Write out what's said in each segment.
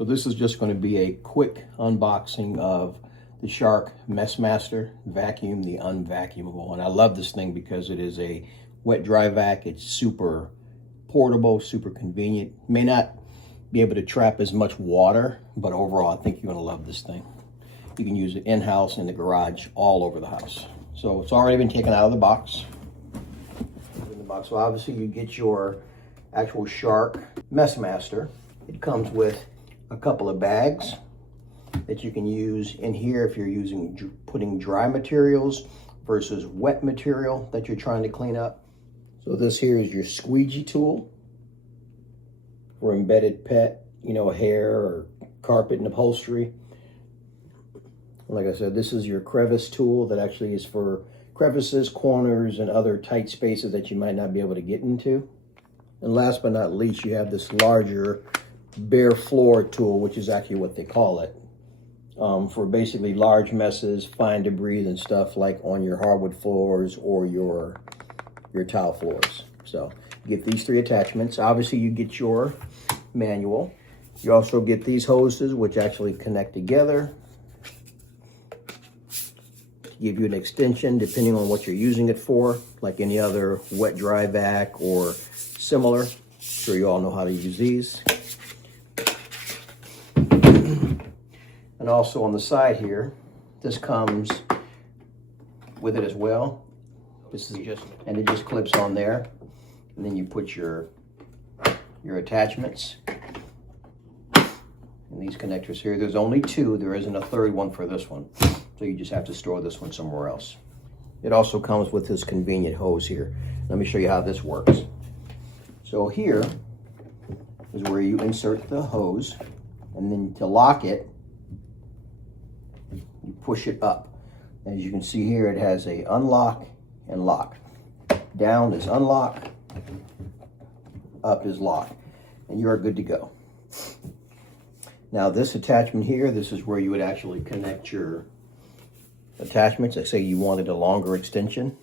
So this is just going to be a quick unboxing of the Shark MessMaster vacuum, the unvacuumable. And I love this thing because it is a wet dry vac. It's super portable, super convenient. May not be able to trap as much water, but overall I think you're going to love this thing. You can use it in-house, in the garage, all over the house. So it's already been taken out of the box. So obviously you get your actual Shark MessMaster. It comes with a couple of bags that you can use in here if you're putting dry materials versus wet material that you're trying to clean up. So this here is your squeegee tool for embedded pet, hair or carpet and upholstery. Like I said, this is your crevice tool that actually is for crevices, corners, and other tight spaces that you might not be able to get into. And last but not least, you have this larger bare floor tool, which is actually what they call it, for basically large messes, fine debris and stuff like on your hardwood floors or your tile floors. So you get these three attachments. Obviously you get your manual. You also get these hoses, which actually connect together. Give you an extension depending on what you're using it for, like any other wet dry vac or similar. I'm sure you all know how to use these. And also on the side here, this comes with it as well. This is and it just clips on there. And then you put your attachments. And these connectors here, there's only two. There isn't a third one for this one. So you just have to store this one somewhere else. It also comes with this convenient hose here. Let me show you how this works. So here is where you insert the hose, and then to lock it, you push it up. As you can see here, it has a unlock and lock. Down is unlock, up is lock, and you are good to go. Now this attachment here, this is where you would actually connect your attachments. I say you wanted a longer extension,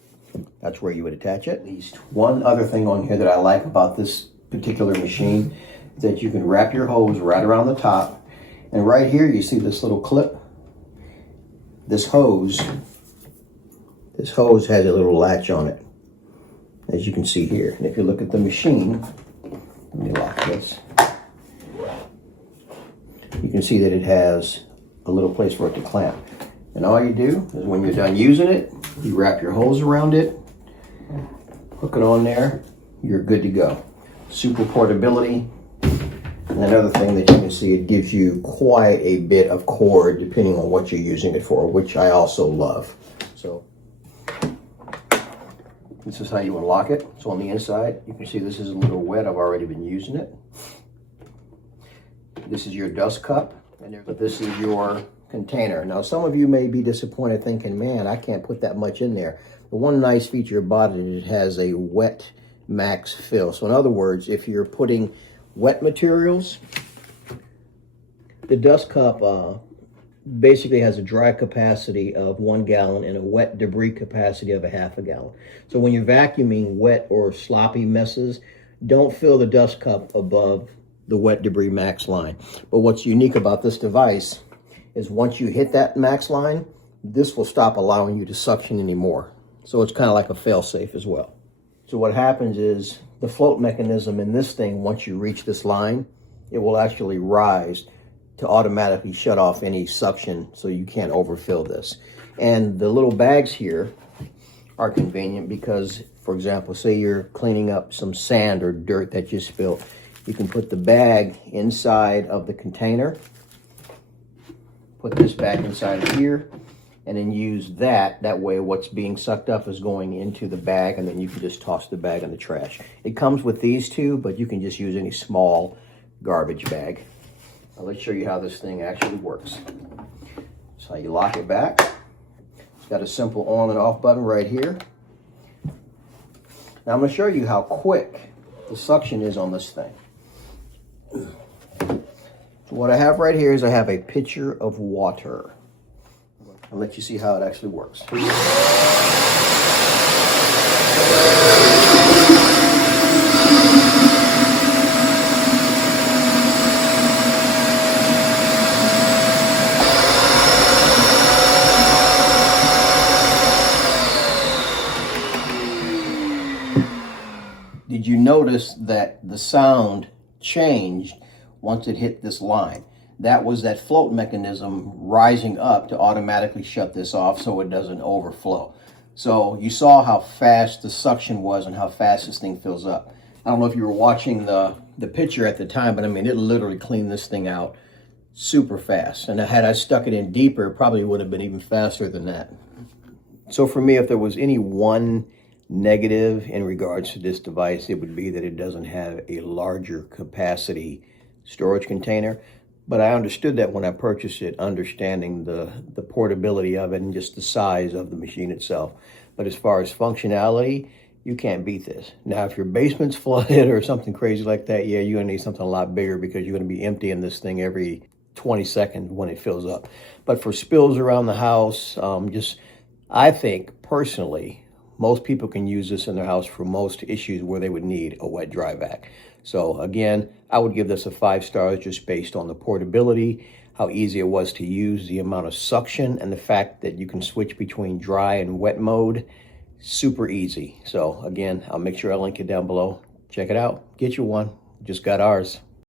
that's where you would attach it. At least one other thing on here that I like about this particular machine is that you can wrap your hose right around the top, and right here you see this little clip. This hose has a little latch on it, as you can see here. And if you look at the machine, let me lock this. You can see that it has a little place for it to clamp. And all you do is when you're done using it, you wrap your hose around it, hook it on there, you're good to go. Super portability. And another thing that you can see, it gives you quite a bit of cord depending on what you're using it for, which I also love. So this is how you unlock it. So on the inside, you can see this is a little wet. I've already been using it. This is your dust cup, but this is your container. Now, some of you may be disappointed thinking, man, I can't put that much in there. The one nice feature about it is it has a wet max fill. So in other words, if you're putting wet materials, the dust cup basically has a dry capacity of 1 gallon and a wet debris capacity of a ½ gallon. So when you're vacuuming wet or sloppy messes, don't fill the dust cup above the wet debris max line. But what's unique about this device is once you hit that max line, this will stop allowing you to suction anymore. So it's kind of like a fail-safe as well. So what happens is the float mechanism in this thing, once you reach this line, it will actually rise to automatically shut off any suction so you can't overfill this. And the little bags here are convenient because, for example, say you're cleaning up some sand or dirt that you spilled, you can put the bag inside of the container, put this bag inside of here, and then use that. That way what's being sucked up is going into the bag, and then you can just toss the bag in the trash. It comes with these two, but you can just use any small garbage bag. Now let's show you how this thing actually works. So you lock it back. It's got a simple on and off button right here. Now I'm going to show you how quick the suction is on this thing. So what I have right here is I have a pitcher of water. I'll let you see how it actually works. notice that the sound changed once it hit this line. That was that float mechanism rising up to automatically shut this off so it doesn't overflow. So you saw how fast the suction was and how fast this thing fills up. I don't know if you were watching the picture at the time, but I mean, it literally cleaned this thing out super fast. And had I stuck it in deeper, it probably would have been even faster than that. So for me, if there was any one negative in regards to this device, it would be that it doesn't have a larger capacity storage container. But I understood that when I purchased it, understanding the portability of it and just the size of the machine itself. But as far as functionality, you can't beat this. Now, if your basement's flooded or something crazy like that, yeah, you're gonna need something a lot bigger because you're gonna be emptying this thing every 20 seconds when it fills up. But for spills around the house, I think personally, most people can use this in their house for most issues where they would need a wet dry vac. So again, I would give this a 5 stars just based on the portability, how easy it was to use, the amount of suction, and the fact that you can switch between dry and wet mode. Super easy. So again, I'll make sure I link it down below. Check it out. Get you one. Just got ours.